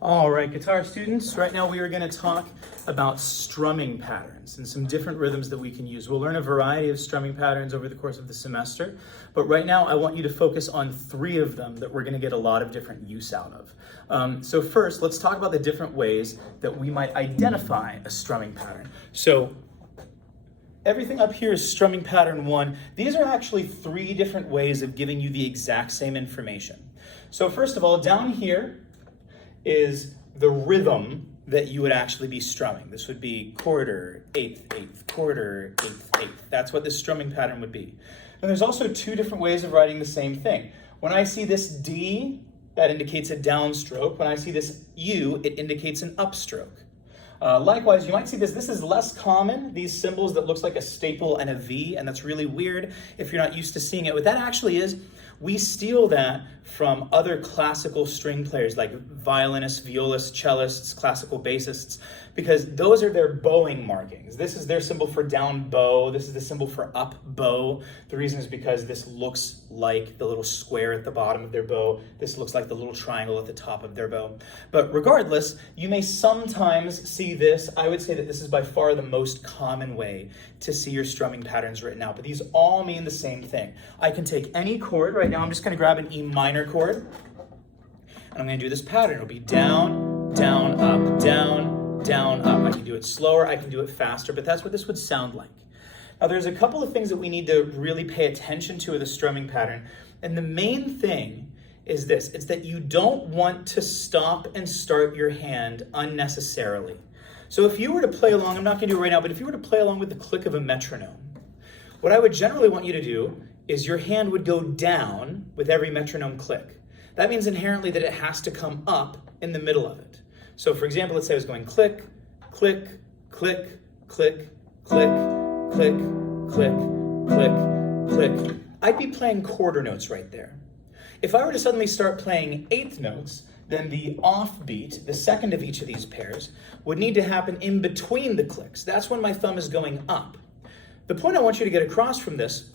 All right, guitar students, right now we are going to talk about strumming patterns and some different rhythms that we can use. We'll learn a variety of strumming patterns over the course of the semester, but right now I want you to focus on 3 of them that we're going to get a lot of different use out of. So first, let's talk about the different ways that we might identify a strumming pattern. So everything up here is strumming pattern 1. These are actually 3 different ways of giving you the exact same information. So first of all, down here is the rhythm that you would actually be strumming. This would be quarter, eighth, eighth, quarter, eighth, eighth. That's what this strumming pattern would be. And there's also 2 different ways of writing the same thing. When I see this D, that indicates a downstroke. When I see this U, it indicates an upstroke. Likewise, you might see this. This is less common, these symbols that looks like a staple and a V, and that's really weird if you're not used to seeing it. What that actually is, we steal that from other classical string players like violinists, violists, cellists, classical bassists, because those are their bowing markings. This is their symbol for down bow. This is the symbol for up bow. The reason is because this looks like the little square at the bottom of their bow. This looks like the little triangle at the top of their bow. But regardless, you may sometimes see this. I would say that this is by far the most common way to see your strumming patterns written out, but these all mean the same thing. I can take any chord. Right now I'm just going to grab an E minor chord, and I'm going to do this pattern. It'll be down, down, up, down, down, up. I can do it slower, I can do it faster, but that's what this would sound like. Now there's a couple of things that we need to really pay attention to with a strumming pattern, and the main thing is this. It's that you don't want to stop and start your hand unnecessarily. So if you were to play along, I'm not going to do it right now, but if you were to play along with the click of a metronome, what I would generally want you to do is your hand would go down with every metronome click. That means inherently that it has to come up in the middle of it. So for example, let's say I was going click, click, click, click, click, click, click, click, click. I'd be playing quarter notes right there. If I were to suddenly start playing eighth notes, then the off beat, the second of each of these pairs, would need to happen in between the clicks. That's when my thumb is going up. The point I want you to get across from this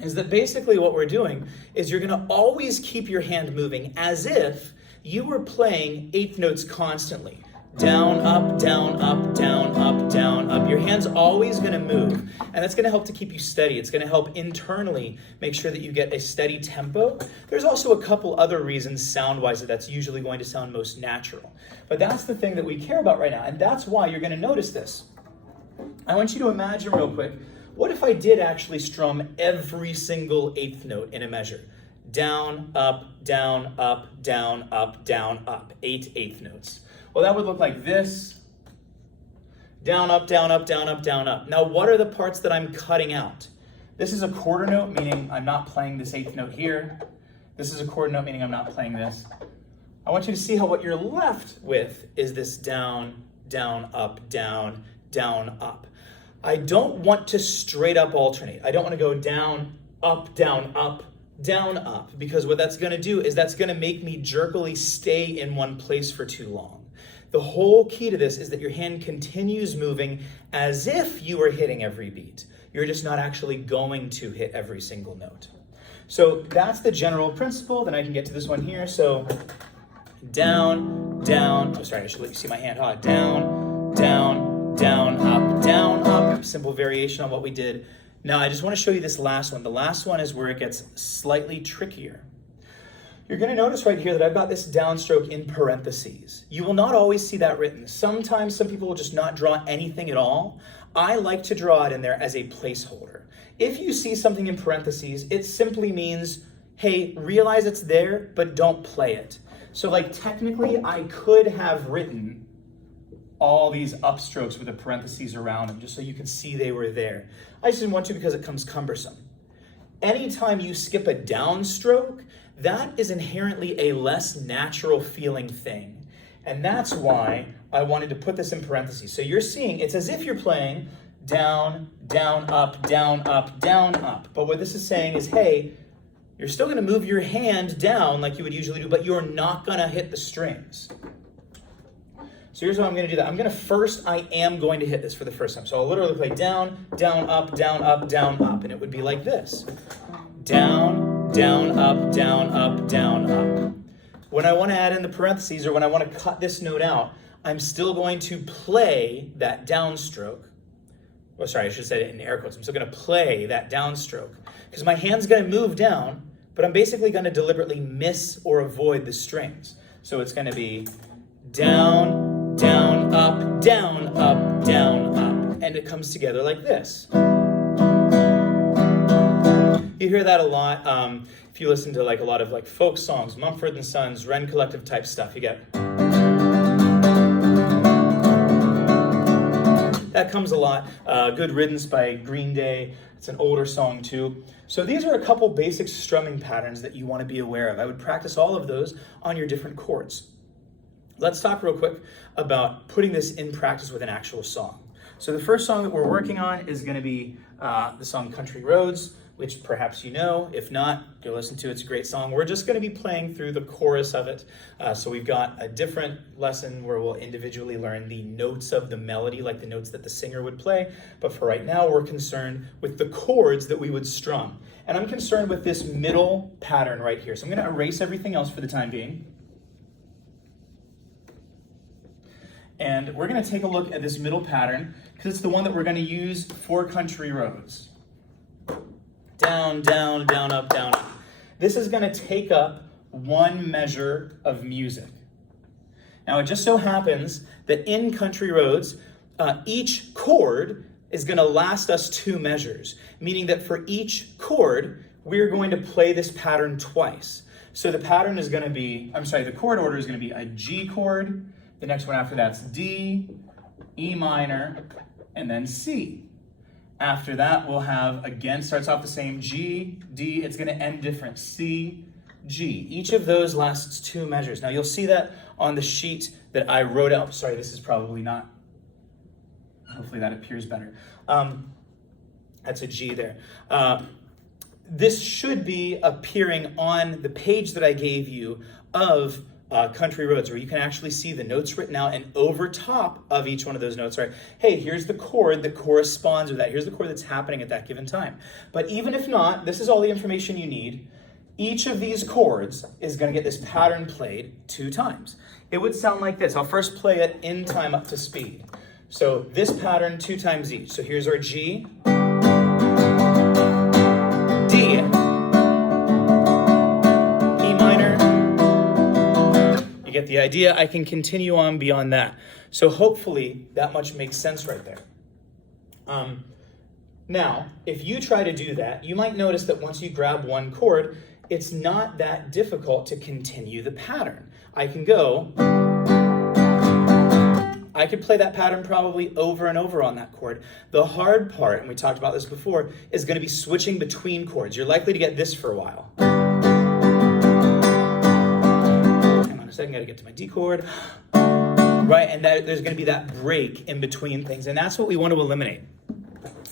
is that basically what we're doing is you're going to always keep your hand moving as if you were playing eighth notes constantly. Down, up, down, up, down, up, down, up. Your hand's always going to move, and that's going to help to keep you steady. It's going to help internally make sure that you get a steady tempo. There's also a couple other reasons sound-wise that that's usually going to sound most natural. But that's the thing that we care about right now, and that's why you're going to notice this. I want you to imagine real quick, what if I did actually strum every single eighth note in a measure? Down, up, down, up, down, up, down, up. 8 eighth notes. Well, that would look like this. Down, up, down, up, down, up, down, up. Now, what are the parts that I'm cutting out? This is a quarter note, meaning I'm not playing this eighth note here. This is a quarter note, meaning I'm not playing this. I want you to see how what you're left with is this down, down, up, down, down, up. I don't want to straight up alternate. I don't want to go down, up, down, up, down, up, because what that's going to do is that's going to make me jerkily stay in one place for too long. The whole key to this is that your hand continues moving as if you were hitting every beat. You're just not actually going to hit every single note. So that's the general principle. Then I can get to this one here. So down, down. Oh, sorry, I should let you see my hand. Down, down, down, up, down, up. Simple variation on what we did. Now I just want to show you this last one. The last one is where it gets slightly trickier. You're going to notice right here that I've got this downstroke in parentheses. You will not always see that written. Sometimes some people will just not draw anything at all. I like to draw it in there as a placeholder. If you see something in parentheses, it simply means, hey, realize it's there, but don't play it. So like technically I could have written all these upstrokes with the parentheses around them just so you could see they were there. I just didn't want to because it comes cumbersome. Anytime you skip a downstroke, that is inherently a less natural feeling thing. And that's why I wanted to put this in parentheses. So you're seeing, it's as if you're playing down, down, up, down, up, down, up. But what this is saying is, hey, you're still going to move your hand down like you would usually do, but you're not going to hit the strings. So here's what I'm going to do. I am going to hit this for the first time. So I'll literally play down, down, up, down, up, down, up. And it would be like this. Down, down, up, down, up, down, up. When I want to add in the parentheses or when I want to cut this note out, I'm still going to play that downstroke. Oh, sorry, I should have said it in air quotes. I'm still going to play that downstroke because my hand's going to move down, but I'm basically going to deliberately miss or avoid the strings. So it's going to be down, down, up, down, up, down, up. And it comes together like this. You hear that a lot if you listen to like a lot of like folk songs, Mumford & Sons, Wren Collective type stuff. You get that comes a lot. Good Riddance by Green Day. It's an older song too. So these are a couple basic strumming patterns that you want to be aware of. I would practice all of those on your different chords. Let's talk real quick about putting this in practice with an actual song. So the first song that we're working on is going to be the song Country Roads, which perhaps you know. If not, go listen to it. It's a great song. We're just going to be playing through the chorus of it. So we've got a different lesson where we'll individually learn the notes of the melody, like the notes that the singer would play. But for right now, we're concerned with the chords that we would strum. And I'm concerned with this middle pattern right here. So I'm going to erase everything else for the time being. And we're going to take a look at this middle pattern because it's the one that we're going to use for Country Roads. Down, down, down, up, down, up. This is going to take up one measure of music. Now, it just so happens that in Country Roads, each chord is going to last us 2 measures, meaning that for each chord, we're going to play this pattern twice. So the pattern is going to be, the chord order is going to be a G chord, the next one after that's D, E minor, and then C. After that, we'll have, again, starts off the same G, D, it's going to end different, C, G. Each of those lasts 2 measures. Now, you'll see that on the sheet that I wrote out. Sorry, this is probably not, hopefully that appears better. That's a G there. This should be appearing on the page that I gave you of Country Roads, where you can actually see the notes written out, and over top of each one of those notes are, hey, here's the chord that corresponds with that. Here's the chord that's happening at that given time. But even if not, this is all the information you need. Each of these chords is going to get this pattern played 2 times. It would sound like this. I'll first play it in time up to speed. So this pattern 2 times each. So here's our G, D, get the idea. I can continue on beyond that. So hopefully that much makes sense right there. Now, if you try to do that, you might notice that once you grab one chord, it's not that difficult to continue the pattern. I can go, I could play that pattern probably over and over on that chord. The hard part, and we talked about this before, is going to be switching between chords. You're likely to get this for a while. Second, I gotta get to my D chord, right? And there's gonna be that break in between things, and that's what we want to eliminate.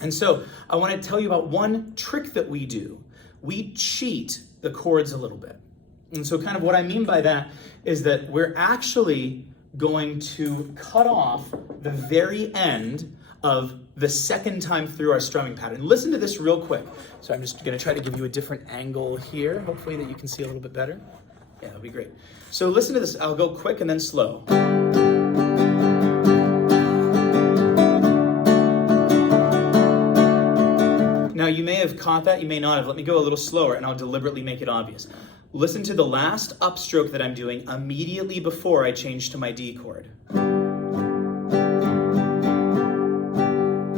And so I want to tell you about one trick that we do. We cheat the chords a little bit. And so kind of what I mean by that is that we're actually going to cut off the very end of the second time through our strumming pattern. Listen to this real quick. So I'm just gonna try to give you a different angle here, hopefully that you can see a little bit better. Yeah, that'll be great. So listen to this. I'll go quick and then slow. Now, you may have caught that, you may not have. Let me go a little slower and I'll deliberately make it obvious. Listen to the last upstroke that I'm doing immediately before I change to my D chord.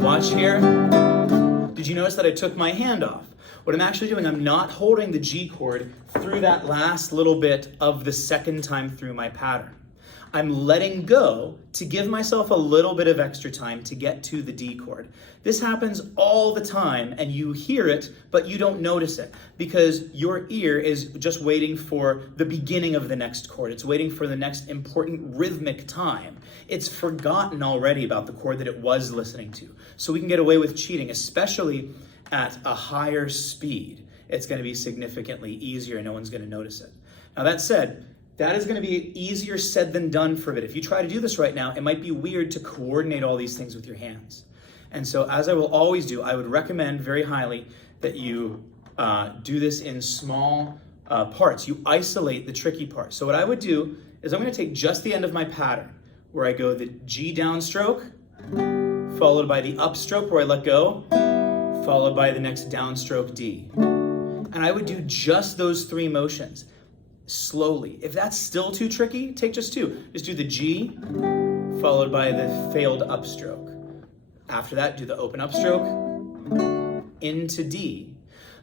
Watch here. Did you notice that I took my hand off? What I'm actually doing, I'm not holding the G chord through that last little bit of the second time through my pattern. I'm letting go to give myself a little bit of extra time to get to the D chord. This happens all the time and you hear it, but you don't notice it because your ear is just waiting for the beginning of the next chord. It's waiting for the next important rhythmic time. It's forgotten already about the chord that it was listening to. So we can get away with cheating, especially at a higher speed. It's going to be significantly easier and no one's going to notice it. Now that said, that is going to be easier said than done for a bit. If you try to do this right now, it might be weird to coordinate all these things with your hands. And so as I will always do, I would recommend very highly that you do this in small parts. You isolate the tricky part. So what I would do is I'm going to take just the end of my pattern, where I go the G downstroke, followed by the upstroke where I let go, followed by the next downstroke D. And I would do just those 3 motions slowly. If that's still too tricky, take just 2. Just do the G, followed by the failed upstroke. After that, do the open upstroke into D.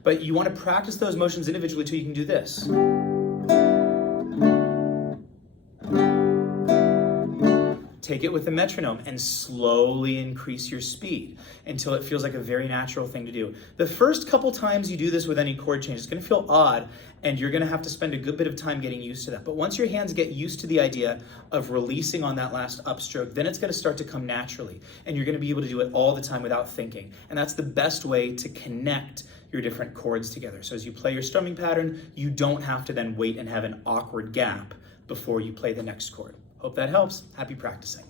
But you want to practice those motions individually till you can do this. Take it with the metronome and slowly increase your speed until it feels like a very natural thing to do. The first couple times you do this with any chord change, it's going to feel odd and you're going to have to spend a good bit of time getting used to that. But once your hands get used to the idea of releasing on that last upstroke, then it's going to start to come naturally and you're going to be able to do it all the time without thinking. And that's the best way to connect your different chords together. So as you play your strumming pattern, you don't have to then wait and have an awkward gap before you play the next chord. Hope that helps. Happy practicing.